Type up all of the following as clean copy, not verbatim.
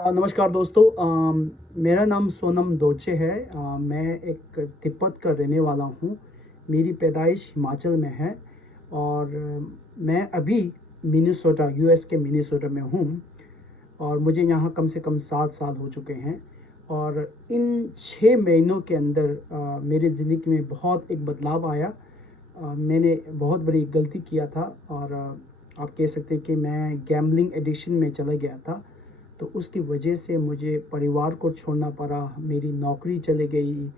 नमस्कार दोस्तों। मेरा नाम सोनम दोचे है। मैं एक तिब्बत का रहने वाला हूँ। मेरी पैदाइश हिमाचल में है और मैं अभी मिनेसोटा यूएस के मिनेसोटा में हूँ और मुझे यहाँ कम से कम 7 साल हो चुके हैं। और इन 6 महीनों के अंदर मेरी ज़िंदगी में बहुत एक बदलाव आया। मैंने बहुत बड़ी गलती किया था और आप कह सकते हैं कि मैं गैम्बलिंग एडिक्शन में चला गया था। तो उसकी वजह से मुझे परिवार को छोड़ना पड़ा, मेरी नौकरी चली गई,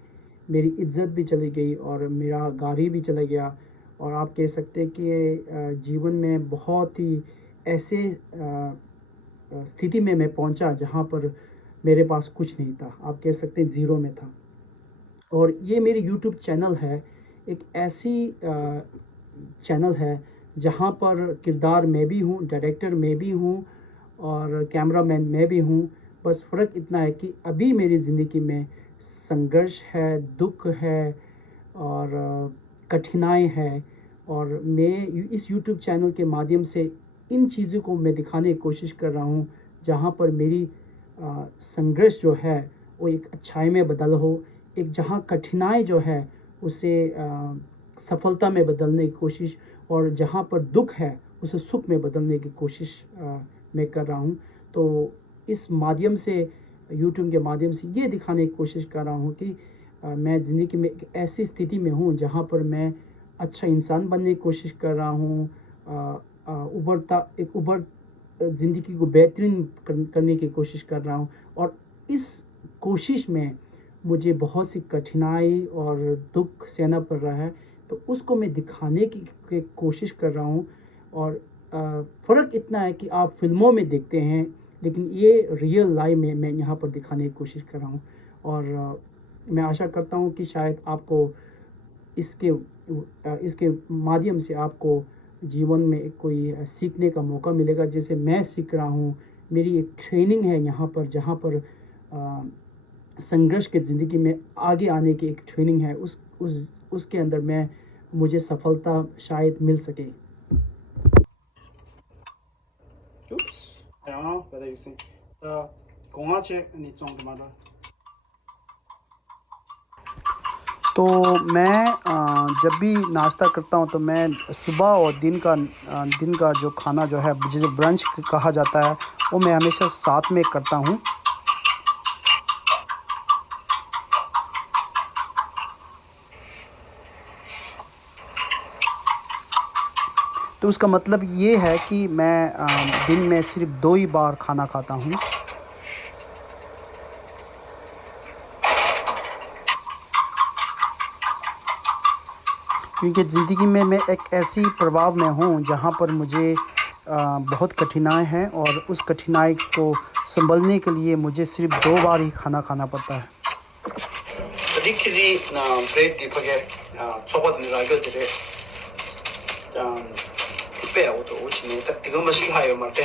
मेरी इज़्ज़त भी चली गई और मेरा गाड़ी भी चला गया। और आप कह सकते हैं कि जीवन में बहुत ही ऐसे स्थिति में मैं पहुंचा जहां पर मेरे पास कुछ नहीं था। आप कह सकते हैं ज़ीरो में था। और ये मेरी यूट्यूब चैनल है, एक ऐसी चैनल है जहाँ पर किरदार मैं भी हूँ, डायरेक्टर मैं भी हूँ और कैमरामैन मैं भी हूँ। बस फ़र्क इतना है कि अभी मेरी ज़िंदगी में संघर्ष है, दुख है और कठिनाई है। और मैं इस यूट्यूब चैनल के माध्यम से इन चीज़ों को मैं दिखाने की कोशिश कर रहा हूँ जहाँ पर मेरी संघर्ष जो है वो एक अच्छाई में बदल हो, एक जहाँ कठिनाई जो है उसे सफलता में बदलने की कोशिश, और जहाँ पर दुख है उसे सुख में बदलने की कोशिश मैं कर रहा हूँ। तो इस माध्यम से, यूट्यूब के माध्यम से ये दिखाने की कोशिश कर रहा हूँ कि मैं ज़िंदगी में एक ऐसी स्थिति में हूँ जहाँ पर मैं अच्छा इंसान बनने की कोशिश कर रहा हूँ। उभर ज़िंदगी को बेहतरीन करने की कोशिश कर रहा हूँ। और इस कोशिश में मुझे बहुत सी कठिनाई और दुख सहना पड़ रहा है, तो उसको मैं दिखाने की कोशिश कर रहा हूँ। और फ़र्क इतना है कि आप फिल्मों में देखते हैं, लेकिन ये रियल लाइफ में मैं यहाँ पर दिखाने की कोशिश कर रहा हूँ। और मैं आशा करता हूँ कि शायद आपको इसके माध्यम से आपको जीवन में एक कोई सीखने का मौका मिलेगा, जैसे मैं सीख रहा हूँ। मेरी एक ट्रेनिंग है यहाँ पर, जहाँ पर संघर्ष के ज़िंदगी में आगे आने की एक ट्रेनिंग है। उसके अंदर मुझे सफलता शायद मिल सके। Oops. I don't know whether you see. 공화제你种什么的? तो मैं जब भी नाश्ता करता हूँ तो मैं सुबह और दिन का जो खाना जो है, जिसे ब्रंच कहा जाता है, वो मैं हमेशा साथ में करता हूँ। तो उसका मतलब ये है कि मैं दिन में सिर्फ 2 ही बार खाना खाता हूँ। क्योंकि ज़िंदगी में मैं एक ऐसी प्रभाव में हूँ जहाँ पर मुझे बहुत कठिनाई है और उस कठिनाई को संभलने के लिए मुझे सिर्फ 2 बार ही खाना खाना पड़ता है। 리키지 나 브레이드 디퍼게 초보든 라이거들이 빼고도 오치네 딱 이거 맛이 하요 말때.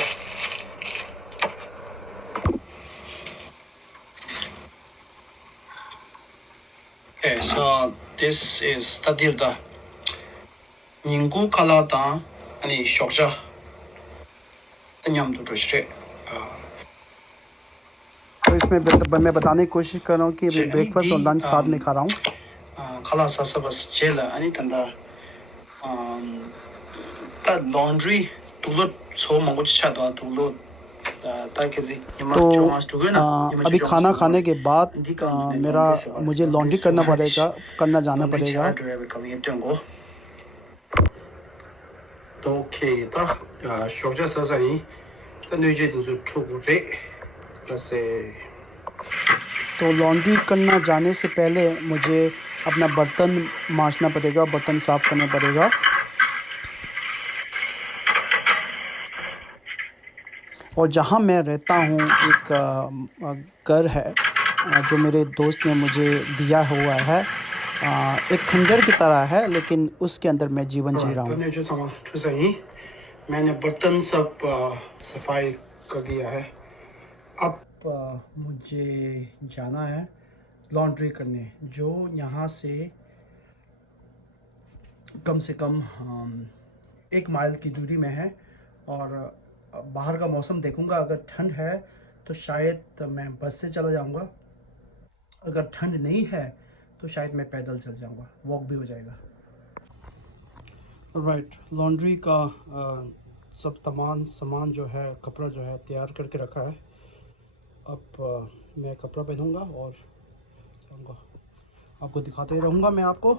Okay, so this is tadirda ningu kalata ani shokja तन्याम तो रोस्टे। तो इसमें मैं बताने की कोशिश कर रहा हूँ कि मैं ब्रेकफास्ट और लंच साथ में खा रहा हूँ। खालासा सबस चेला अनि तंदा ता लॉन्ड्री तुलो सो मंगो चादवा तुलो तो अभी खाना खाने के बाद मुझे लॉन्ड्री करना जाना पड़ेगा। तो लॉन्ड्री करना जाने से पहले मुझे अपना बर्तन मांजना पड़ेगा, बर्तन साफ़ करना पड़ेगा। और जहाँ मैं रहता हूँ एक घर है जो मेरे दोस्त ने मुझे दिया हुआ है, एक खंडर की तरह है, लेकिन उसके अंदर मैं जीवन जी रहा हूँ। मैंने बर्तन सब सफाई कर दिया है। अब मुझे जाना है लॉन्ड्री करने, जो यहाँ से कम 1 माइल की दूरी में है। और बाहर का मौसम देखूंगा, अगर ठंड है तो शायद मैं बस से चला जाऊंगा। अगर ठंड नहीं है तो शायद मैं पैदल चल जाऊंगा, वॉक भी हो जाएगा। राइट, लॉन्ड्री का सब सामान जो है, कपड़ा जो है तैयार करके रखा है। अब मैं कपड़ा पहनूंगा और जाऊंगा, आपको दिखाते रहूँगा मैं आपको।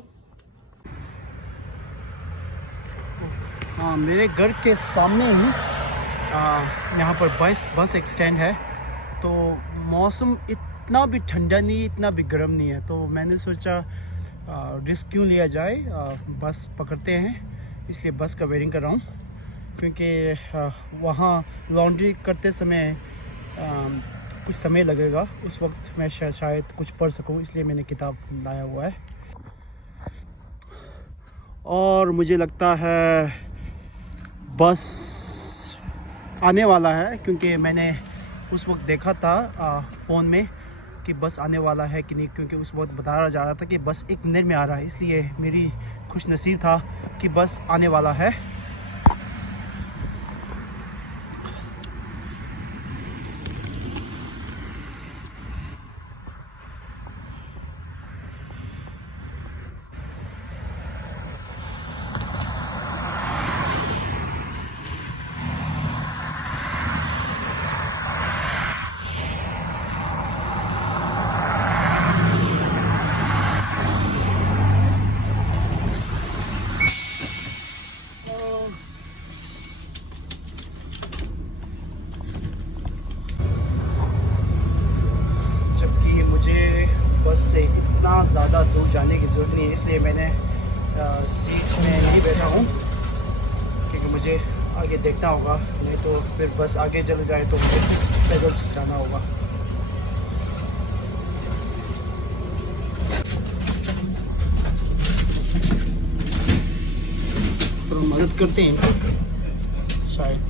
मेरे घर के सामने ही यहाँ पर बस एक स्टैंड है। तो मौसम इतना भी ठंडा नहीं, इतना भी गर्म नहीं है, तो मैंने सोचा रिस्क क्यों लिया जाए, बस पकड़ते हैं। इसलिए बस का वेटिंग कर रहा हूँ, क्योंकि वहाँ लॉन्ड्री करते समय कुछ समय लगेगा। उस वक्त मैं शायद कुछ पढ़ सकूँ, इसलिए मैंने किताब लाया हुआ है। और मुझे लगता है बस आने वाला है, क्योंकि मैंने उस वक्त देखा था फ़ोन में कि बस आने वाला है कि नहीं, क्योंकि उस वक्त बताया जा रहा था कि बस 1 मिनट में आ रहा है। इसलिए मेरी खुश नसीब था कि बस आने वाला है। बस से इतना ज़्यादा दूर जाने की ज़रूरत नहीं है, इसलिए मैंने सीट में नहीं बैठा हूँ, क्योंकि मुझे आगे देखना होगा, नहीं तो फिर बस आगे चले जाए तो मुझे पैदल जाना होगा। तो मदद करते हैं शायद।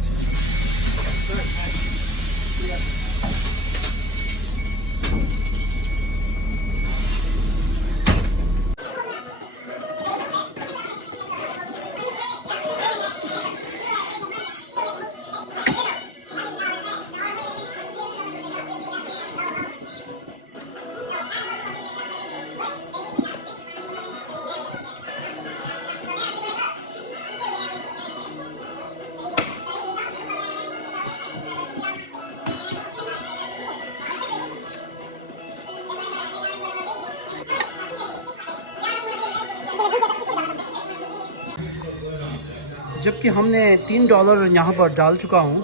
जबकि हमने $3 यहाँ पर डाल चुका हूँ,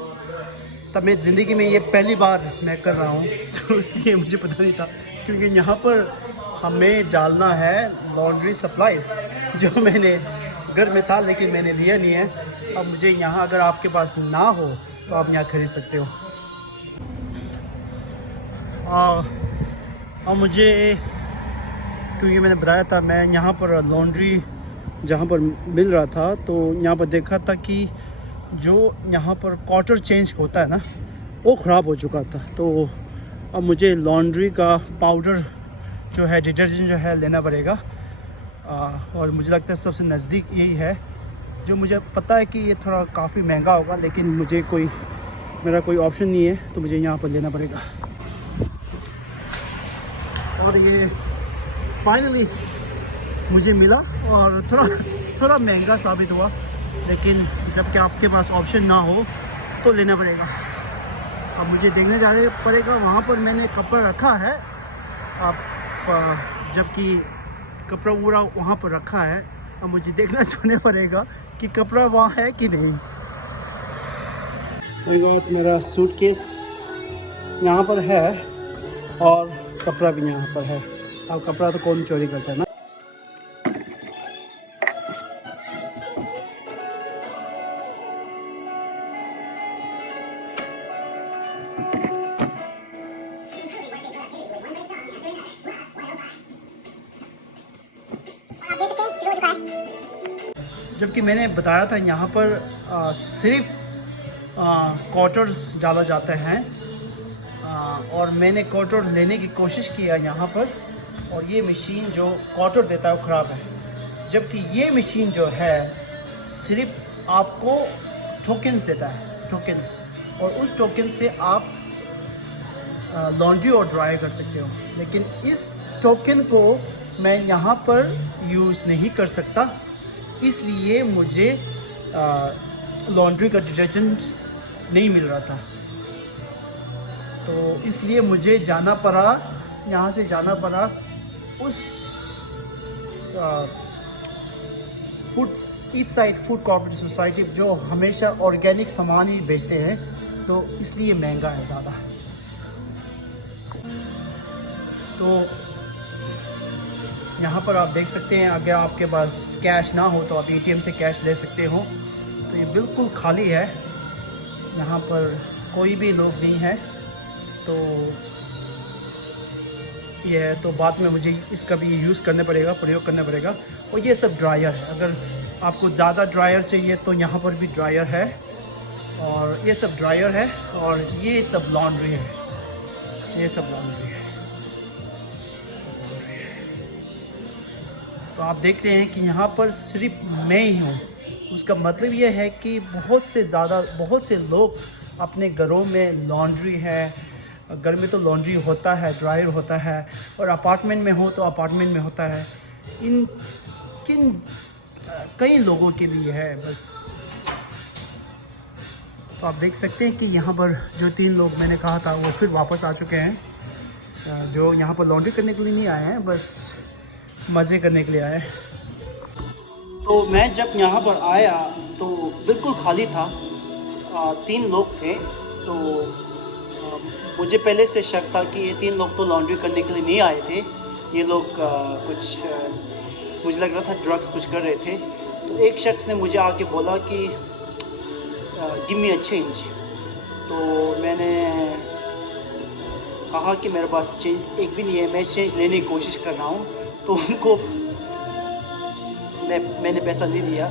तब मैं ज़िंदगी में ये पहली बार मैं कर रहा हूँ। तो इसलिए मुझे पता नहीं था, क्योंकि यहाँ पर हमें डालना है लॉन्ड्री सप्लाइज, जो मैंने घर में था लेकिन मैंने लिया नहीं है। अब मुझे यहाँ, अगर आपके पास ना हो तो आप यहाँ खरीद सकते हो। और मुझे, क्योंकि मैंने बताया था, मैं यहाँ पर लॉन्ड्री जहाँ पर मिल रहा था, तो यहाँ पर देखा था कि जो यहाँ पर क्वार्टर चेंज होता है ना, वो ख़राब हो चुका था। तो अब मुझे लॉन्ड्री का पाउडर जो है, डिटर्जेंट जो है, लेना पड़ेगा। और मुझे लगता है सबसे नज़दीक यही है, जो मुझे पता है कि ये थोड़ा काफ़ी महंगा होगा, लेकिन मेरा कोई ऑप्शन नहीं है, तो मुझे यहाँ पर लेना पड़ेगा। और ये फाइनली मुझे मिला, और थोड़ा महंगा साबित हुआ, लेकिन जबकि आपके पास ऑप्शन ना हो तो लेना पड़ेगा। अब मुझे देखने जाने पड़ेगा, वहाँ पर मैंने कपड़ा रखा है। अब जबकि कपड़ा पूरा वहाँ पर रखा है, अब मुझे देखना जाने पड़ेगा कि कपड़ा वहाँ है कि नहीं। मेरा सूटकेस यहाँ पर है और कपड़ा भी यहाँ पर है। अब कपड़ा तो कौन चोरी करता है ना। जबकि मैंने बताया था यहाँ पर सिर्फ क्वार्टर्स डाला जाता है, और मैंने क्वार्टर लेने की कोशिश किया यहाँ पर, और ये मशीन जो क्वार्टर देता है वो ख़राब है। जबकि ये मशीन जो है सिर्फ आपको टोकन्स देता है, टोकन्स, और उस टोकन से आप लॉन्ड्री और ड्राई कर सकते हो, लेकिन इस टोकन को मैं यहाँ पर यूज़ नहीं कर सकता, इसलिए मुझे लॉन्ड्री का डिटर्जेंट नहीं मिल रहा था। तो इसलिए मुझे जाना पड़ा, यहाँ से जाना पड़ा उस food east side food cooperative society जो हमेशा ऑर्गेनिक सामान ही बेचते हैं, तो इसलिए महंगा है ज़्यादा। तो यहाँ पर आप देख सकते हैं, अगर आपके पास कैश ना हो तो आप एटीएम से कैश ले सकते हो। तो ये बिल्कुल खाली है, यहाँ पर कोई भी लोग नहीं है। तो ये है, तो बाद में मुझे इसका भी यूज़ करना पड़ेगा, प्रयोग करना पड़ेगा। और ये सब ड्रायर है, अगर आपको ज़्यादा ड्रायर चाहिए तो यहाँ पर भी ड्रायर है, और ये सब ड्रायर है, और ये सब लॉन्ड्री है, ये सब लॉन्ड्री है, सब लॉन्ड्री है। तो आप देख रहे हैं कि यहाँ पर सिर्फ मैं ही हूँ। उसका मतलब ये है कि बहुत से लोग अपने घरों में लॉन्ड्री है, घर में तो लॉन्ड्री होता है, ड्रायर होता है, और अपार्टमेंट में हो तो अपार्टमेंट में होता है। कई लोगों के लिए है बस। तो आप देख सकते हैं कि यहाँ पर जो 3 लोग मैंने कहा था वो फिर वापस आ चुके हैं, जो यहाँ पर लॉन्ड्री करने के लिए नहीं आए हैं, बस मज़े करने के लिए आए। तो मैं जब यहाँ पर आया तो बिल्कुल खाली था, 3 लोग थे। तो मुझे पहले से शक था कि ये 3 लोग तो लॉन्ड्री करने के लिए नहीं आए थे, ये लोग मुझे लग रहा था ड्रग्स कुछ कर रहे थे। तो एक शख्स ने मुझे आके बोला कि गिव मी अ चेंज। तो मैंने कहा कि मेरे पास चेंज एक भी नहीं है, मैं चेंज लेने की कोशिश कर रहा हूँ। तो उनको मैंने पैसा दे दिया।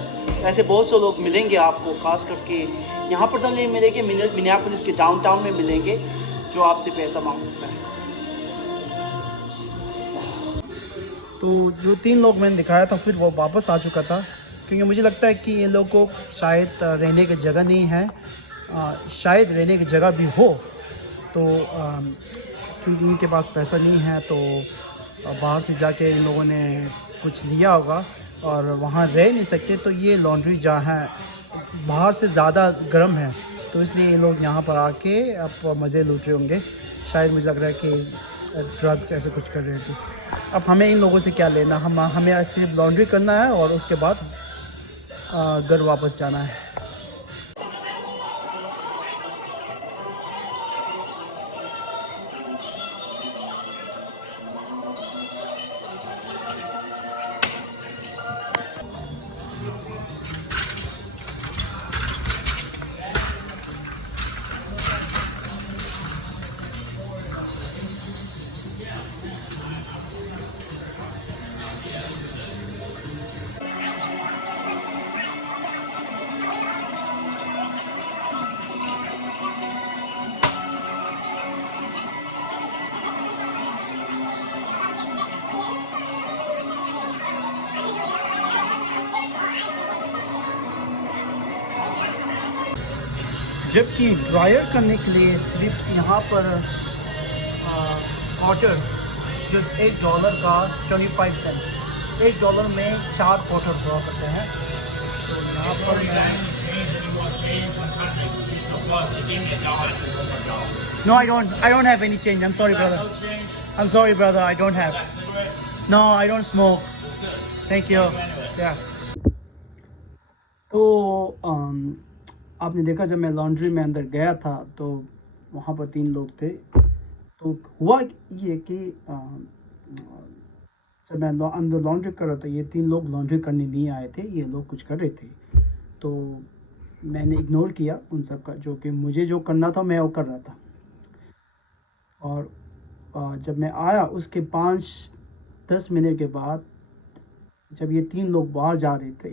ऐसे बहुत से लोग मिलेंगे आपको, खास करके यहाँ पर तो नहीं मिलेंगे, मिनियापोलिस के डाउनटाउन में मिलेंगे, जो आपसे पैसा मांग सकता है। तो जो 3 लोग मैंने दिखाया था फिर वो वापस आ चुका था, क्योंकि मुझे लगता है कि ये लोगों को शायद रहने की जगह नहीं है, शायद रहने की जगह भी हो तो क्योंकि इनके पास पैसा नहीं है, तो बाहर से जाके इन लोगों ने कुछ लिया होगा और वहाँ रह नहीं सकते। तो ये लॉन्ड्री जहाँ है बाहर से ज़्यादा गर्म है, तो इसलिए ये लोग यहाँ पर आके अब मज़े लूट रहे होंगे। शायद मुझे लग रहा है कि ड्रग्स ऐसे कुछ कर रहे थे। अब हमें इन लोगों से क्या लेना, हमें सिर्फ लॉन्ड्री करना है और उसके बाद घर वापस जाना है। जबकि ड्रायर करने के लिए सिर्फ यहाँ पर क्वार्टर जो $1 का 25 सेंट्स, $1 में 4 क्वार्टर हुआ करते हैं। तो यहाँ पर No, I don't have any change. I'm sorry, brother. I'm sorry, brother. I don't have. No, I don't smoke. Thank you. Yeah. तो आपने देखा जब मैं लॉन्ड्री में अंदर गया था तो वहाँ पर 3 लोग थे। तो हुआ ये कि जब मैं अंदर लॉन्ड्री कर रहा था, ये 3 लोग लॉन्ड्री करने नहीं आए थे, ये लोग कुछ कर रहे थे। तो मैंने इग्नोर किया उन सब का, जो कि मुझे जो करना था मैं वो कर रहा था। और जब मैं आया उसके 5-10 मिनट के बाद जब ये 3 लोग बाहर जा रहे थे,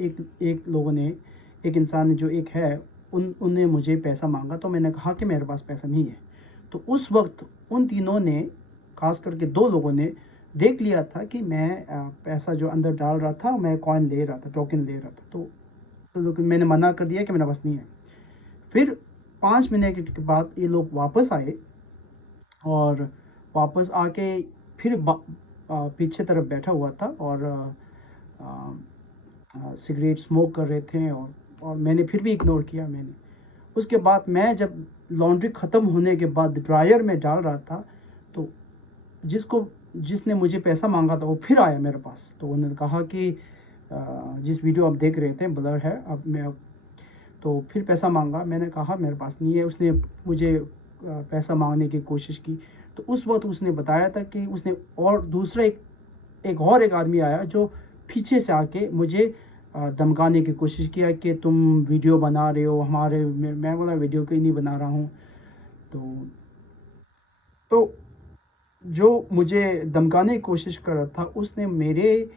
एक इंसान ने जो एक है उनने मुझे पैसा मांगा। तो मैंने कहा कि मेरे पास पैसा नहीं है। तो उस वक्त उन तीनों ने, खास करके 2 लोगों ने देख लिया था कि मैं पैसा जो अंदर डाल रहा था, मैं कॉइन ले रहा था, टोकन ले रहा था। तो मैंने मना कर दिया कि मेरे पास नहीं है। फिर 5 मिनट के बाद ये लोग वापस आए और वापस आके फिर पीछे तरफ बैठा हुआ था और सिगरेट स्मोक कर रहे थे और मैंने फिर भी इग्नोर किया मैंने। उसके बाद मैं जब लॉन्ड्री ख़त्म होने के बाद ड्रायर में डाल रहा था, तो जिसने मुझे पैसा मांगा था वो फिर आया मेरे पास। तो उन्होंने कहा कि जिस वीडियो आप देख रहे थे ब्लर है, अब मैं तो फिर पैसा मांगा। मैंने कहा मेरे पास नहीं है। उसने मुझे पैसा मांगने की कोशिश की। तो उस वक्त उसने बताया था कि उसने और दूसरा एक आदमी आया जो पीछे से आके मुझे धमकाने की कोशिश किया कि तुम वीडियो बना रहे हो हमारे। मैं बोला वीडियो क्यों नहीं बना रहा हूँ। तो जो मुझे धमकाने की कोशिश कर रहा था उसने मेरे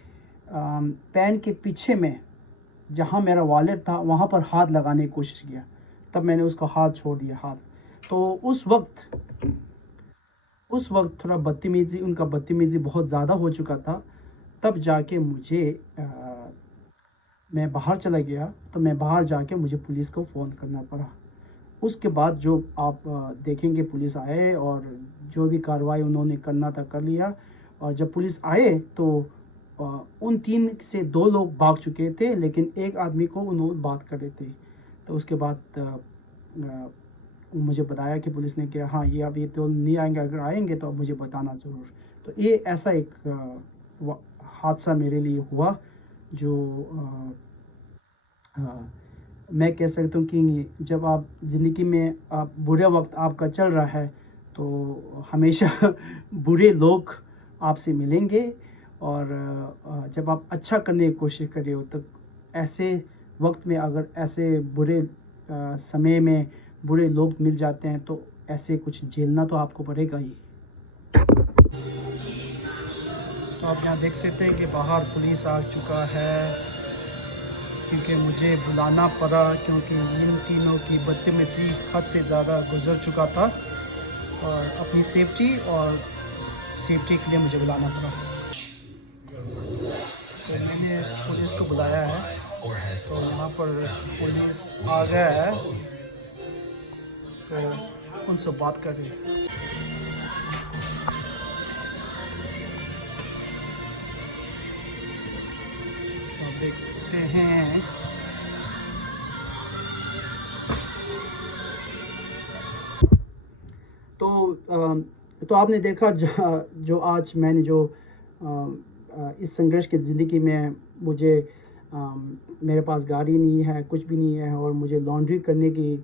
पैन के पीछे में जहाँ मेरा वॉलेट था वहाँ पर हाथ लगाने की कोशिश किया। तब मैंने उसका हाथ छोड़ दिया हाथ। तो उस वक्त थोड़ा उनका बदतमीज़ी बहुत ज़्यादा हो चुका था। तब जाके मैं बाहर चला गया। तो मैं बाहर जाके मुझे पुलिस को फ़ोन करना पड़ा। उसके बाद जो आप देखेंगे पुलिस आए और जो भी कार्रवाई उन्होंने करना था कर लिया। और जब पुलिस आए तो उन 3 से 2 लोग भाग चुके थे, लेकिन एक आदमी को उन्होंने बात कर रहे थे। तो उसके बाद मुझे बताया कि पुलिस ने कि हाँ ये अब ये तो नहीं आएंगे, अगर आएंगे तो अब मुझे बताना ज़रूर। तो ये ऐसा एक हादसा मेरे लिए हुआ जो मैं कह सकता हूँ कि जब आप ज़िंदगी में आप बुरा वक्त आपका चल रहा है तो हमेशा बुरे लोग आपसे मिलेंगे। और जब आप अच्छा करने की कोशिश कर रहे हो तो ऐसे वक्त में अगर ऐसे बुरे समय में बुरे लोग मिल जाते हैं तो ऐसे कुछ झेलना तो आपको पड़ेगा ही। तो आप यहाँ देख सकते हैं कि बाहर पुलिस आ चुका है क्योंकि मुझे बुलाना पड़ा, क्योंकि इन तीनों की बदतमीज़ी हद से ज़्यादा गुजर चुका था और अपनी सेफ्टी के लिए मुझे बुलाना पड़ा। तो मैंने पुलिस को बुलाया है। तो यहाँ पर पुलिस आ गया है तो उनसे बात कर रही है। तो आप देख सकते हैं तो आपने देखा जो आज मैंने इस संघर्ष की ज़िंदगी में मुझे मेरे पास गाड़ी नहीं है, कुछ भी नहीं है और मुझे लॉन्ड्री करने की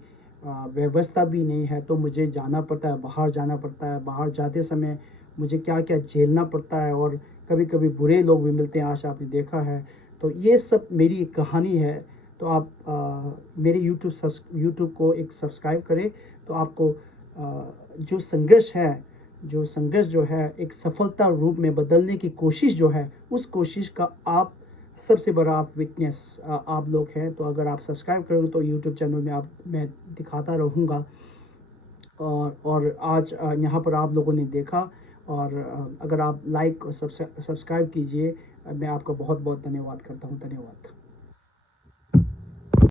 व्यवस्था भी नहीं है। तो मुझे जाना पड़ता है, बाहर जाना पड़ता है। बाहर जाते समय मुझे क्या क्या झेलना पड़ता है और कभी कभी बुरे लोग भी मिलते हैं, आज आपने देखा है। तो ये सब मेरी कहानी है। तो आप मेरे यूट्यूब को एक सब्सक्राइब करें। तो आपको जो संघर्ष जो है एक सफलता रूप में बदलने की कोशिश जो है, उस कोशिश का आप सबसे बड़ा आप विटनेस आप लोग हैं। तो अगर आप सब्सक्राइब करोगे तो यूट्यूब चैनल में मैं दिखाता रहूँगा। और आज यहाँ पर आप लोगों ने देखा। और अगर आप लाइक और सब्सक्राइब कीजिए। मैं आपका बहुत बहुत धन्यवाद करता हूँ। धन्यवाद।